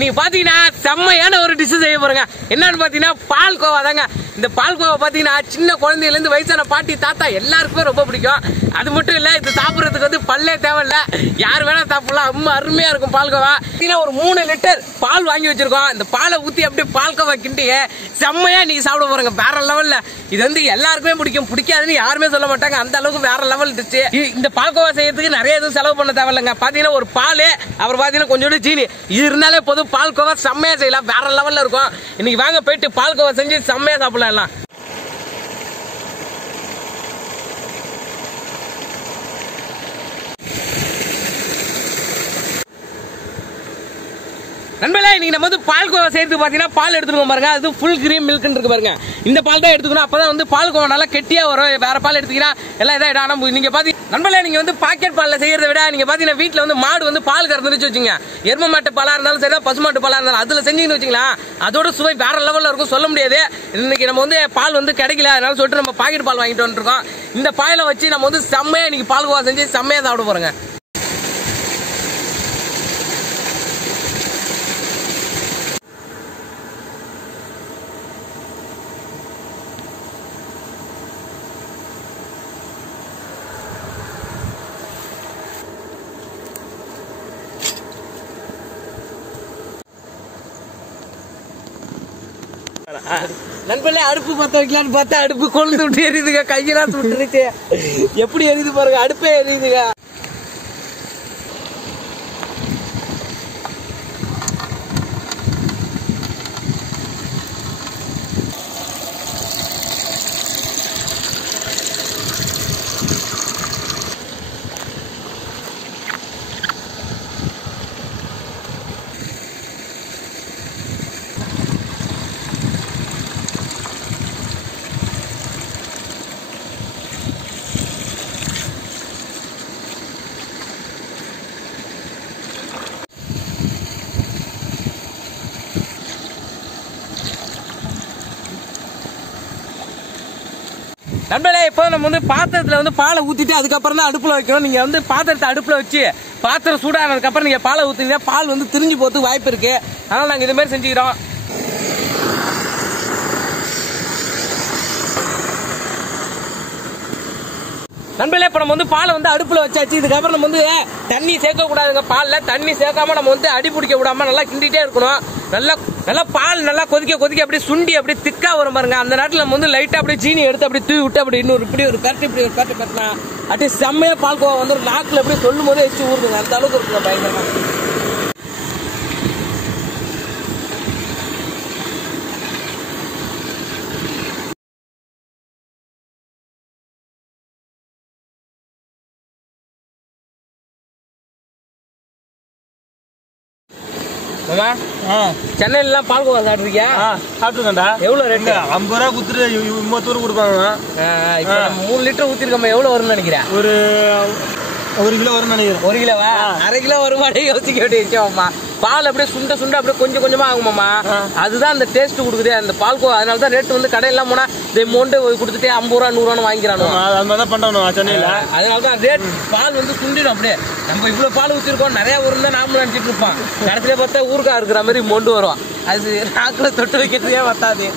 நீங்க பாத்தீங்கன்னா செம்மையான ஒரு டிஷ் செய்ய போறீங்க. என்னன்னு பாத்தீங்கன்னா பால்கோவா தாங்க. இந்த பால்கோவா பாத்தீங்கன்னா சின்ன குழந்தையில இருந்து வயசான பாட்டி தாத்தா எல்லாருக்குமே ரொம்ப பிடிக்கும். அது மட்டும் இல்ல, இது சாப்பிடறதுக்கு வந்து பல்லே தேவையில்ல, யார் வேணா சாப்பிடலாம். ரொம்ப அருமையா இருக்கும் பால்கோவா. ஒரு 3 லிட்டர் பால் வாங்கி வச்சிருக்கோம். இந்த பாலை ஊத்தி அப்படியே பால்கோவா கிண்டி செம்மையா நீங்க சாப்பிட போறீங்க. வேற லெவல்ல. இது வந்து எல்லாருக்குமே பிடிக்கும். பிடிக்காதுன்னு யாருமே சொல்ல மாட்டாங்க. அந்த அளவுக்கு வேற லெவல் டிஷ். இந்த பால்கோவா செய்யறதுக்கு நிறைய எதுவும் செலவு பண்ண தேவையில்லைங்க. பாத்தீங்கன்னா ஒரு பால், அப்புறம் பாத்தீங்கன்னா கொஞ்சோண்டு சீனி, இது இருந்தாலே போதும். பால்கோவா செம்மையா செய்யலாம். வேற லெவல்ல இருக்கும். இன்னைக்கு வாங்க போயிட்டு பால்கோவா செஞ்சு செம்மையா சாப்பிடலாம். நண்பர்களே, இன்னைக்கு நம்ம வந்து பால்கோவா செய்யறதுக்கு பாத்தீங்கன்னா பால் எடுத்துக்கோங்க பாருங்க. அது ஃபுல் கிரீம் மில்க் இருக்கு பாருங்க. இந்த பால் தான் எடுத்துக்கணும். அப்பதான் வந்து பால்கோவா நல்லா கெட்டியா வரும். வேற பால் எடுத்தீங்கன்னா எல்லாம் இதாயிடும். நீங்க பாத்தீங்க நண்பர்களே, நீங்க வந்து பாக்கெட் பால்ல செய்யறதை விட நீங்க பாத்தீங்கன்னா வீட்டுல வந்து மாடு வந்து பால் கறந்துச்சு வச்சுங்க, எரும மாட்டு பாலா இருந்தாலும் சரி, பசுமாட்டு பாலா இருந்தாலும் அதுல செஞ்சீங்கன்னு வச்சுங்களா, அதோட சுவை வேற லெவல்ல இருக்கும். சொல்ல முடியாது. இன்னைக்கு நம்ம வந்து பால் வந்து கிடைக்கல, அதனால சொல்லிட்டு நம்ம பாக்கெட் பால் வாங்கிட்டு வந்துருக்கோம். இந்த பாலை வச்சு நம்ம வந்து செம்மையா இன்னைக்கு பால்கோவா செஞ்சு செம்மையா சாப்பிட போறோங்க. நண்பர்களே, அடுப்பு பத்த வைக்கலான்னு பார்த்தா அடுப்பு கொழுந்து விட்டு எரியுதுங்க. கையெல்லாம் சுட்டுருச்சு. எப்படி எரியுது பாருங்க, அடுப்பே எரியுதுங்க. நண்பர்களே, இப்போ நம்ம வந்து பாத்திரத்துல வந்து பாலை ஊத்திட்டு அதுக்கப்புறம் தான் அடுப்புல வைக்கணும். நீங்க வந்து பாத்திரத்தை அடுப்புல வச்சு பாத்திரம் சூடானதுக்கு அப்புறம் நீங்க பாலை ஊத்தினீங்கன்னா பால் வந்து திரிஞ்சு போறதுக்கு வாய்ப்பு இருக்கு. அதனால நாங்க இது மாதிரி செஞ்சுக்கிறோம். நண்பர்களே, இப்ப நம்ம வந்து பாலை வந்து அடுப்புல வச்சாச்சு. இதுக்கப்புறம் நம்ம வந்து தண்ணி சேர்க்க கூடாதுங்க. பால்ல தண்ணி சேர்க்காம நம்ம வந்து அடி பிடிக்க விடாம நல்லா கிண்டிட்டே இருக்கணும். நல்லா பால் நல்லா கொதிக்க கொதிக்க அப்படியே சுண்டி அப்படியே திக்கா வரும் பாருங்க. அந்த நேரத்தில் நம்ம வந்து லைட்டா அப்படியே சீனி எடுத்து அப்படியே தூவி விட்டு அப்படி இன்னொரு இப்படி ஒரு பரட்டு இப்படி ஒரு பரட்டு பரட்டினா அப்படியே செம்மையா பால்கோவா வந்து ஒரு நாக்குல அப்படியே சொல்லும் போதே எச்சு ஊறுதுங்க. அந்த அளவுக்கு இருக்குங்க பயங்கரமா. சென்னையில பால்கோவா சாப்பிட்டுருக்கியா? சாப்பிட்டுருக்கேன்டா. எவ்வளவு ரேட்? 50 ரூபா குத்துட்டு 30 கொடுப்பாங்க. 3 லிட்டர் ஊத்திருக்கோம். எவ்வளவு வரும்னு நினைக்கிறேன்? ஒரு 1 கிலோ வரும்னு நினைக்கிறேன். 1 கிலோவா? அரை கிலோ வருமானே யோசிக்க வேண்டியதுமா. பால் அப்படியே சுண்ட சுண்ட அப்படியே கொஞ்சம் கொஞ்சமா ஆகுமாமா. அதுதான் அந்த டேஸ்ட் கொடுக்குது அந்த பால்கோவா. அதனால தான் ரேட் வந்து கடையெல்லாம் போனா அமௌண்ட் கொடுத்துட்டு 50 ரூபா 100 ரூபான்னு வாங்கிக்கிறானு. அது மாதிரி தான் பண்றோம் சென்னையில. அதனால தான் ரேட் பால் வந்து சுண்டிடும். அப்படியே நம்ம இவ்வளவு பால் ஊத்திருக்கோம், நிறைய ஊர்ல நாமளும் நினைச்சிட்டு இருப்பான். கடைசியில பார்த்தா ஊருக்கா இருக்கிற மாதிரி மொண்டு வரும். அது நாக்குல தொட்டு வைக்கிறதே பத்தாது.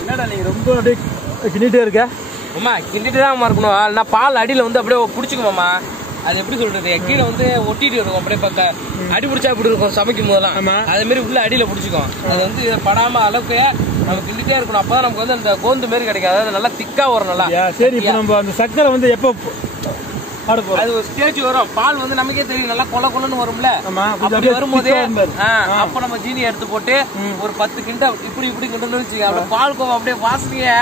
என்னடா நீ ரொம்ப அப்படியே கிண்டிட்டே இருக்க? அம்மா கிண்டிட்டு தான் இருக்கணும். இல்லைன்னா பால் அடியில் வந்து அப்படியே பிடிச்சிக்குமாம்மா. அது எப்படி சொல்றது, கீழே வந்து ஒட்டிட்டு இருக்கும். அப்படியே பக்கம் அடி பிடிச்சா இப்படி இருக்கும் சமைக்கும் போதெல்லாம். அதே மாதிரி உள்ள அடியில பிடிச்சிக்கும். அது வந்து படாம அளவுக்கு நம்ம கிண்டிட்டே இருக்கணும். அப்பதான் நமக்கு வந்து அந்த கோந்து மாதிரி கிடைக்காது. அதாவது நல்லா திக்கா வரும். நல்லா சரி. இப்போ நம்ம அந்த சக்கரை வந்து எப்போ அது ஒரு ஸ்டேஜ் வரும். பால் வந்து நமக்கே தெரியும் நல்லா கொல கொலன்னு வரும்ல. அப்படி வரும்போதே அப்ப நம்ம ஜீனி எடுத்து போட்டு ஒரு 10 கிண்ட இப்படி இப்படி கிண்டன்னு வச்சுக்க. பால்கோவா அப்படியே வாசனைய.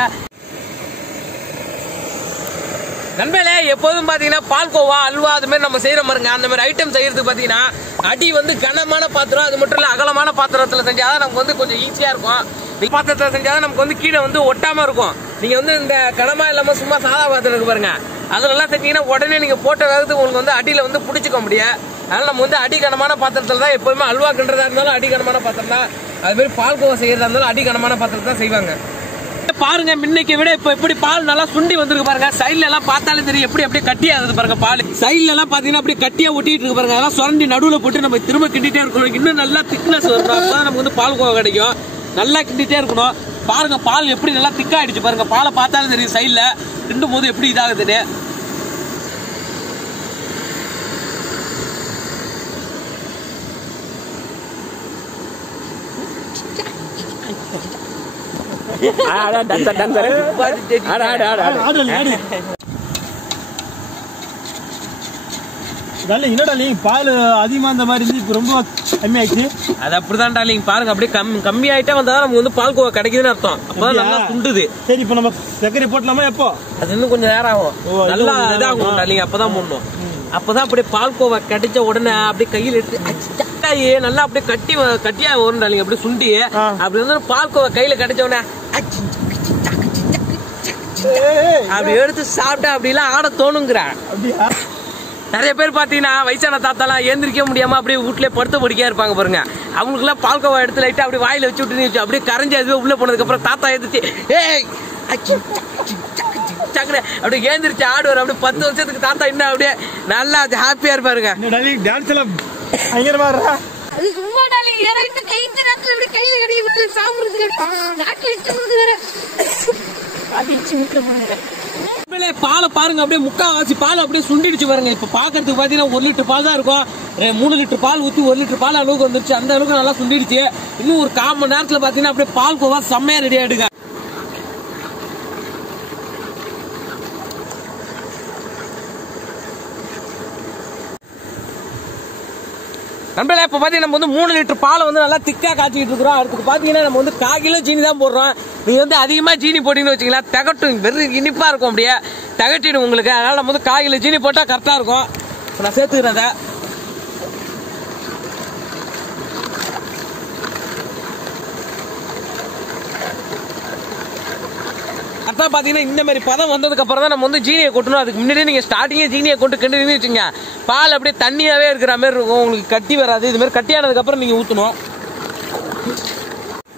நண்பர்களே, எப்போதும் பாத்தீங்கன்னா பால்கோவா அல்வா அது மாதிரி நம்ம செய்யற மாதிரிங்க. அந்த மாதிரி ஐட்டம் செய்யறதுக்கு பாத்தீங்கன்னா அடி வந்து கனமான பாத்திரம், அது மட்டும் இல்ல அகலமான பாத்திரத்துல செஞ்சாதான் நமக்கு வந்து கொஞ்சம் ஈஸியா இருக்கும். பாத்திரத்துல செஞ்சாதான் நமக்கு வந்து கீழே வந்து ஒட்டாம இருக்கும். நீங்க வந்து இந்த கனமா இல்லாம சும்மா சாதா பாத்திரம் இருக்கு பாருங்க, அதெல்லாம் செஞ்சீங்கன்னா உடனே நீங்க போட்ட வேகத்துக்கு உங்களுக்கு வந்து அடியில வந்து பிடிச்சிக்க முடியாது. அதனால நம்ம வந்து அடிகனமான பாத்திரத்துல தான் எப்பவுமே அல்வா கிண்டுறதா இருந்தாலும் அடிகனமான பாத்திரம் தான். அது மாதிரி பால்கோவா செய்யறதா இருந்தாலும் அடிகனமான பாத்திரத்தை தான் செய்வாங்க. பாருங்க முன்னைக்கு விட இப்ப எப்படி பால் நல்லா சுண்டி வந்திருக்கு பாருங்க. சைடுல எல்லாம் பார்த்தாலும் தெரியும் எப்படி அப்படியே கட்டியா இருக்குது பாருங்க. பால் சைடுல எல்லாம் பாத்தீங்கன்னா அப்படியே கட்டியா ஒட்டிட்டு இருக்கு பாருங்க. அதெல்லாம் சுரண்டி நடுவுல போட்டு நம்ம திரும்ப கிண்டிட்டே இருக்கணும். இன்னும் நல்லா திக்னஸ் வரணும். அப்பதான் நமக்கு வந்து பால் கோவா கிடைக்கும். நல்லா கிண்டிட்டே இருக்கணும். பாருங்க பால் எப்படி நல்லா திக்கா ஆயிடுச்சு பாருங்க. பாலை பார்த்தாலும் தெரியும் சைடுல கிண்டும் போது எப்படி இதாகுதுன்னு. என்னடா பால் அதிகமா இந்த மாதிரி இருந்து இப்ப ரொம்ப கம்மி ஆயிடுச்சு. அது அப்படிதான் டார்லிங். பாருங்க அப்படியே கம்மி ஆயிட்டா வந்தா நமக்கு வந்து பால் கோவா கிடைக்குதுன்னு அர்த்தம். அப்பதான் நல்லா துண்டுது. சரி இப்ப நம்ம சர்க்கரை போட்டலாமா? எப்போ? அது இன்னும் கொஞ்சம் நேரம் ஆகும். நல்லா இதாகும் டார்லிங். அப்பதான் போடணும். அப்பதான் அப்படியே பால் கோவா கிடைச்ச உடனே அப்படியே கையில எடுத்து நல்லா அப்படியே கட்டியா வரும் டார்லிங். அப்படியே சுண்டி அப்படி வந்து பால் கோவா கையில கிடைச்ச உடனே அப்படி எடுத்து சாப்பிட்டா அப்படி எல்லாம் ஆட தோணுங்கிறான். நிறைய பேர் பாத்தீங்கன்னா வயசான தாத்தாலாம் ஏந்திரிக்க முடியாம அப்படியே வீட்டுல படுத்த படிக்கையா இருப்பாங்க பாருங்க. அவங்களுக்கு எல்லாம் பால்கோவா எடுத்து லைட்டா அப்படியே வாயில வச்சு விட்டு அப்படியே கரைஞ்சி அதுவே உள்ள போனதுக்கு அப்புறம் தாத்தா எந்திரிச்சு அப்படியே ஏந்திரிச்சு ஆடுவார். அப்படியே 10 வருஷத்துக்கு தாத்தா இன்னும் அப்படியே நல்லா ஹாப்பியா இருப்பாருங்க. டான்ஸ் எல்லாம் பயங்கரமா இருக்கா? அது சும்மா டார்லிங். இறங்கிட்டு கையில நேரத்துல இப்படி கையில கடிக்கு சாப்பிடுறதுக்கு நாட்டில் பாலை பாருங்க அப்படியே முக்காவாசி பால் அப்படியே சுண்டிடுச்சு பாருங்க. இப்ப பாக்குறதுக்கு பாத்தீங்கன்னா 1 லிட்டர் பால் தான் இருக்கும். 3 லிட்டர் பால் ஊத்தி 1 லிட்டர் பால் அளவுக்கு வந்துருச்சு. அந்த அளவுக்கு நல்லா சுண்டிடுச்சு. இன்னும் ஒரு 1/4 மணி நேரத்துல பாத்தீங்கன்னா அப்படியே பால் கோவா செம்மையா ரெடி ஆயிடுங்க. நண்பர்களே இப்ப பாத்தீங்கன்னா நம்ம வந்து 3 லிட்டர் பாலை வந்து நல்லா திக்கா காய்ச்சிட்டு இருக்கிறோம். அதுக்கு பாத்தீங்கன்னா நம்ம வந்து 1/4 கிலோ சீனி தான் போடுறோம். நீங்க வந்து அதிகமா சீனி போட்டீங்கன்னு வச்சீங்களா தகட்டும். வெறும் இனிப்பா இருக்கும். அப்படியே தகட்டிடும் உங்களுக்கு. அதனால நம்ம வந்து 1/4 கிலோ சீனி போட்டா கரெக்டா இருக்கும். நான் சேர்த்துக்கிறேன் அதை. அதான் பாத்தீங்கன்னா இந்த மாதிரி பதம் வந்ததுக்கு அப்புறம் தான் நம்ம வந்து ஜீனியை கொட்டணும். அதுக்கு முன்னாடியே நீங்க ஸ்டார்டிங்கே ஜீனியை கொண்டு கிண்டு வச்சுங்க. பால் அப்படியே தண்ணியாவே இருக்கிற மாதிரி இருக்கும். உங்களுக்கு கட்டி வராது. இது மாதிரி கட்டியானதுக்கு அப்புறம் நீங்க ஊத்தணும்.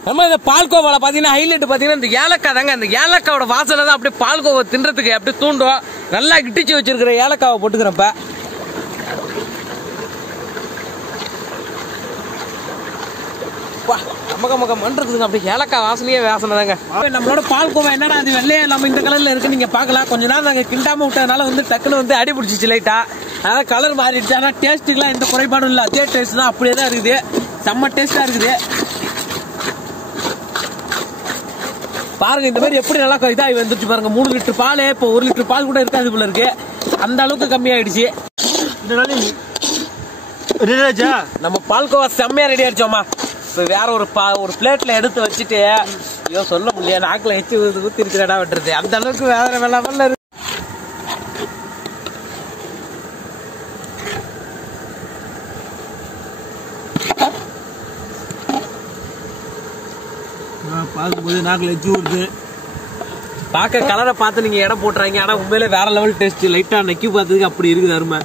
நம்ம இந்த பால்கோவால பாத்தீங்கன்னா ஹைலைட் பாத்தீங்கன்னா இந்த ஏலக்காய் தாங்க. இந்த ஏலக்காவோட வாசனை தான் அப்படியே பால்கோவா தின்றதுக்கு அப்படியே தூண்டும். நல்லா கிட்டிச்சு வச்சிருக்கிற ஏலக்காவை போட்டுக்கிறப்ப மக மன்றதுங்க அப்படியே ஏலக்காய் வாசனையே வாசனை தாங்க. நம்மளோட பால்கோவா என்னடா அது வெள்ளையா நம்ம இந்த கலர்ல இருக்கு நீங்க பாக்கலாம். கொஞ்ச நேரம் நாங்க கிண்டாம விட்டதுனால வந்து டக்குன்னு வந்து அடி பிடிச்சிச்சு லைட்டா. அதான் கலர் மாறிடுச்சு. ஆனா டேஸ்ட்டுக்குலாம் எந்த குறைபாடும் இல்லை. அதே டேஸ்ட் தான் அப்படியே தான் இருக்குது. செம்ம டேஸ்டா இருக்குது. பாருங்க இந்த மாதிரி எப்படி நல்லா இதாகி வந்துருச்சு பாருங்க. 3 லிட்டர் பால் இப்போ 1 லிட்டர் பால் கூட இருக்காது போல இருக்கு. அந்த அளவுக்கு கம்மியாயிடுச்சு. நம்ம பால்கோவா செம்மையா ரெடி ஆயிடுச்சோமா. இப்ப வேற ஒரு பிளேட்ல எடுத்து வச்சுட்டு ஐயோ சொல்ல முடியல நாக்குல எச்சி ஊத்தி இருக்கிறடா விட்டுறது. அந்த அளவுக்கு வேற லெவல்ல இருக்கு. பார்க்கும்போது நாக்குல எச்சி ஊறுது. பார்க்க கலரை பார்த்து நீங்க இடம் போட்டுறாங்க. ஆனா உண்மையிலே வேற லெவல் டேஸ்ட். லைட்டா நக்கி பார்த்ததுக்கு அப்படி இருக்குது அருமை.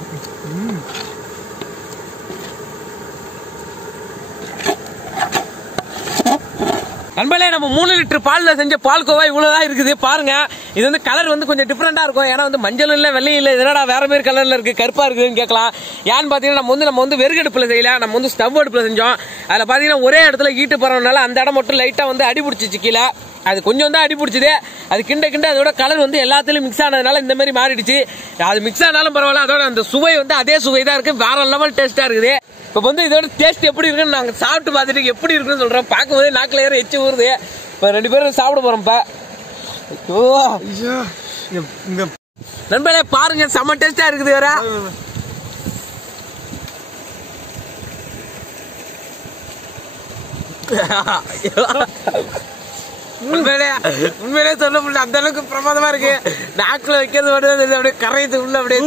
நண்பர்களே நம்ம 3 லிட்டர் பால்ல செஞ்ச பால்கோவா இவ்வளவுதான் இருக்குது. பாருங்க இது வந்து கலர் வந்து கொஞ்சம் டிஃபரெண்டா இருக்கும். ஏன்னா வந்து மஞ்சள் இல்ல வெள்ளையும் இல்ல. இதனடா வேற மாதிரி கலர்ல இருக்கு கருப்பா இருக்குன்னு கேட்கலாம். ஏன்னு பாத்தீங்கன்னா நம்ம வந்து வெறுகடுப்புல செய்யல. நம்ம வந்து ஸ்டவ் அடுப்புல செஞ்சோம். அதுல பாத்தீங்கன்னா ஒரே இடத்துல ஈட்டு பரவனால அந்த இடம் மட்டும் லைட்டா வந்து அடி பிடிச்சிச்சு கீழே. அது கொஞ்சம் தான் அடி பிடிச்சது. அது கிண்ட அதோட கலர் வந்து எல்லாத்துலயும் மிக்ஸ் ஆனதுனால இந்த மாதிரி மாறிடுச்சு. அது மிக்ஸ் ஆனாலும் பரவாயில்ல. அதோட அந்த சுவை வந்து அதே சுவை தான் இருக்கு. வேற லெவல் டேஸ்டா இருக்குது. இப்ப வந்து இதோட டேஸ்ட் எப்படி இருக்குன்னு நாங்க சாப்பிட்டு பார்த்துட்டு எப்படி இருக்குன்னு சொல்றோம். பார்க்கும்போதே நாக்குல ஏற எச்சி ஊறுது. இப்ப 2 பேரும் சாப்பிட போறோம். நண்பர்களே பாருங்க செம்ம டேஸ்டா இருக்குது. வேற உண்மையிலே சொல்ல முடியல. அந்த அளவுக்கு பிரமாதமா இருக்கு. நாக்குல வைக்கிறது மட்டும் அப்படியே கரையது உள்ள அப்படியே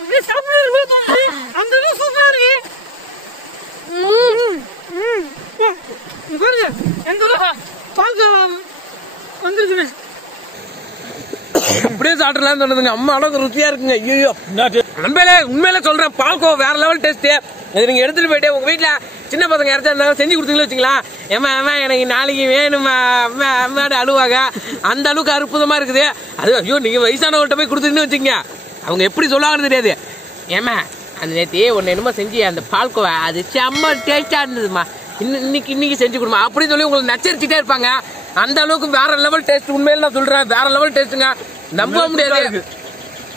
அப்படியே சாப்பிடலாம்னு சொன்னதுங்க. அம்மா அளவுக்கு ருசியா இருக்குங்க. ஐயோ நண்பர்களே உண்மையிலே சொல்றேன் பால்கோவா வேற லெவல் டேஸ்ட். இது நீங்க எடுத்துட்டு போயிட்டு உங்க வீட்டுல சின்ன பசங்க யாராச்சும் இருந்தாலும் செஞ்சு கொடுத்தீங்களா வச்சுக்கலாம். ஏமா ஏமா எனக்கு நாளைக்கு வேணுமா அம்மாடு அழுவாங்க. அந்த அளவுக்கு அற்புதமா இருக்குது. அது ஐயோ நீங்க வயசானவங்கள்ட்ட போய் கொடுத்துன்னு வச்சுங்க, அவங்க எப்படி சொல்லுவாங்கன்னு தெரியாது. ஏமா அந்த நேற்று ஒன்று என்னமோ செஞ்சு அந்த பால்கோவா அது செம்ம டேஸ்டா இருந்ததுமா, இன்னைக்கு செஞ்சு கொடுமா அப்படின்னு சொல்லி உங்களுக்கு நச்சரிச்சுட்டே இருப்பாங்க. அந்த அளவுக்கு வேற லெவல் டேஸ்ட். உண்மையில நான் சொல்றேன், வேற லெவல் டேஸ்ட்டுங்க, நம்ப முடியாது.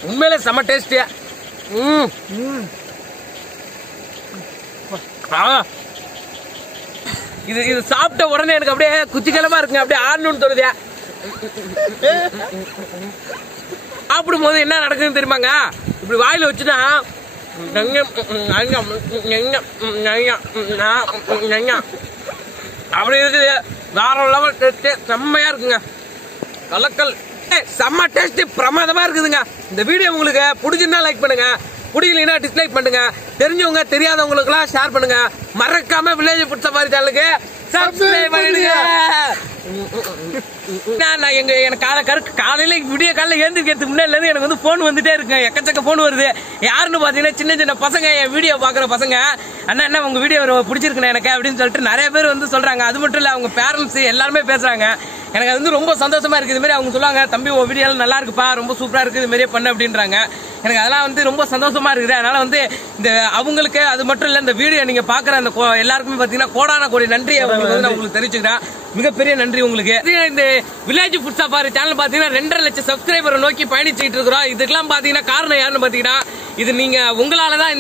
உண்மையில செம்ம டேஸ்ட். இது சாப்பிட்ட உடனே எனக்கு அப்படியே குச்சிக்கலமா இருக்குங்க, அப்படியே ஆடணும்னு தோணுது. சாப்பிடும் போது என்ன நடக்குதுன்னு தெரியுமாங்க, இப்படி வாயில வச்சுன்னா அப்படி இருக்குது. வேற லெவல் டேஸ்ட், செம்மையா இருக்குங்க, கலக்கல் செம்ம டேஸ்ட், பிரமாதமா இருக்குதுங்க. இந்த வீடியோ உங்களுக்கு பிடிச்சிருந்தா லைக் பண்ணுங்க, பிடிக்கலனா டிஸ்லைக் பண்ணுங்க. தெரிஞ்சவங்க தெரியாதவங்களுக்கு எல்லாம் ஷேர் பண்ணுங்க. மறக்காம வில்லேஜ் ஃபுட் சஃபாரி சேனலுக்கு சப்ஸ்கிரைப் பண்ணிடுங்க. எனக்கு காலையில விடிய காலையில எழுந்திருக்கிறதுக்கு முன்னாடி இருந்து எனக்கு வந்து போன் வந்துட்டே இருக்கு, எக்கச்சக்க போன் வருது. யாருன்னு பாத்தீங்கன்னா சின்ன சின்ன பசங்க, என் வீடியோ பாக்குற பசங்க, அண்ணா என்ன உங்க வீடியோ பிடிச்சிருக்குண்ணா எனக்கு அப்படின்னு சொல்லிட்டு நிறைய பேர் வந்து சொல்றாங்க. அது மட்டும் இல்ல அவங்க பேரண்ட்ஸ் எல்லாருமே பேசுறாங்க. எனக்கு அது வந்து ரொம்ப சந்தோஷமா இருக்கு. இது மாதிரி அவங்க சொல்லுவாங்க, தம்பி உன் வீடியோ நல்லா இருக்குப்பா, ரொம்ப சூப்பரா இருக்கு, இது மாதிரியே பண்ணு அப்படின்றாங்க. எனக்கு அதெல்லாம் வந்து ரொம்ப சந்தோஷமா இருக்குது. அதனால வந்து இந்த அவங்களுக்கு அது மட்டும் இல்ல, இந்த வீடியோ நீங்க பாக்குற அந்த எல்லாருக்குமே பாத்தீங்கன்னா கோடான கோடி நன்றி நான் உங்களுக்கு தெரிவிச்சுக்கிறேன். மிகப்பெரிய நன்றி உங்களுக்கு. இந்த வில்லேஜ் ஃபுட் சஃபாரி சேனல் பாத்தீங்கன்னா 2.5 லட்சம் சப்ஸ்கிரைபரை நோக்கி பயணிச்சுட்டு இருக்கிறோம். இதுக்கெல்லாம் பாத்தீங்கன்னா காரணம் யாருன்னு பாத்தீங்கன்னா இது நீங்க உங்களாலதான்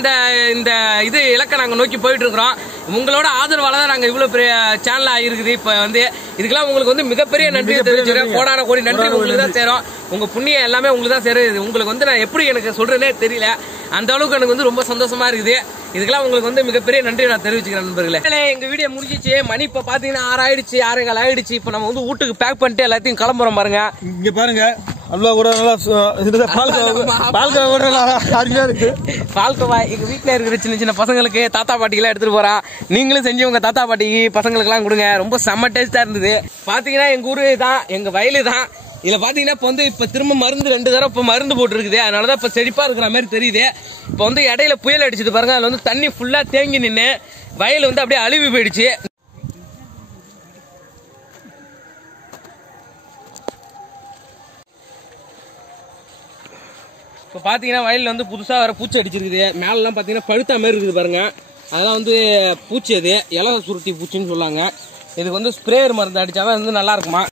இந்த இது இலக்கை நாங்க நோக்கி போயிட்டு இருக்கிறோம். உங்களோட ஆதரவால தான் நாங்க இவ்வளவு பெரிய சேனலா இருக்குது. இப்ப வந்து இதுக்கெல்லாம் உங்களுக்கு வந்து மிகப்பெரிய நன்றி தெரிவிச்சுக்கிறேன். கோடான கோடி நன்றி உங்களுக்கு தான் சேரும். உங்க புண்ணியம் எல்லாமே உங்களுக்கு தான் சேரும். உங்களுக்கு வந்து நான் எப்படி எனக்கு சொல்றேனே தெரியல, அந்த அளவுக்கு எனக்கு வந்து ரொம்ப சந்தோஷமா இருக்குது. இதுக்கெல்லாம் உங்களுக்கு வந்து மிகப்பெரிய நன்றி நான் தெரிவிச்சுக்கிறேன் நண்பர்களே. எங்க வீடியோ முடிஞ்சிச்சு, மணி இப்ப பாத்தீங்கன்னா 6 ஆயிடுச்சு, 6:15 ஆயிடுச்சு. இப்ப நம்ம வந்து வீட்டுக்கு பேக் பண்ணிட்டு எல்லாத்தையும் கிளம்புறோம். பாருங்க இங்க பாருங்க, அல்வா கூட நல்லா பால்கோவா கூட அருமையா இருக்கு. பால்கோவா எங்க வீட்டுல இருக்கிற சின்ன சின்ன பசங்களுக்கு தாத்தா பாட்டிக்கெல்லாம் எடுத்துட்டு போறா. நீங்களும் செஞ்சு உங்க தாத்தா பாட்டிக்கு பசங்களுக்கு எல்லாம் கொடுங்க. ரொம்ப செம்ம டேஸ்டா இருந்தது. பாத்தீங்கன்னா எங்க ஊரு தான், எங்க வயலு தான். இதுல பாத்தீங்கன்னா இப்ப வந்து இப்ப திரும்ப மருந்து 2 தடவை இப்ப மருந்து போட்டு இருக்குது. அதனாலதான் இப்ப செழிப்பா இருக்கிற மாதிரி தெரியுது. இப்ப வந்து இடையில புயல் அடிச்சுட்டு பாருங்க, அதுல வந்து தண்ணி ஃபுல்லா தேங்கி நின்று வயல் வந்து அப்படியே அழுவி போயிடுச்சு. இப்ப பாத்தீங்கன்னா வயல்ல வந்து புதுசா வர பூச்சி அடிச்சிருக்குது. மேல எல்லாம் பாத்தீங்கன்னா பழுத்த மாதிரி இருக்குது பாருங்க. அதெல்லாம் வந்து பூச்சி, அது இலை சுருட்டி பூச்சின்னு சொல்லாங்க. இதுக்கு வந்து ஸ்ப்ரேயர் மருந்து அடிச்சாதான் வந்து நல்லா இருக்குமா.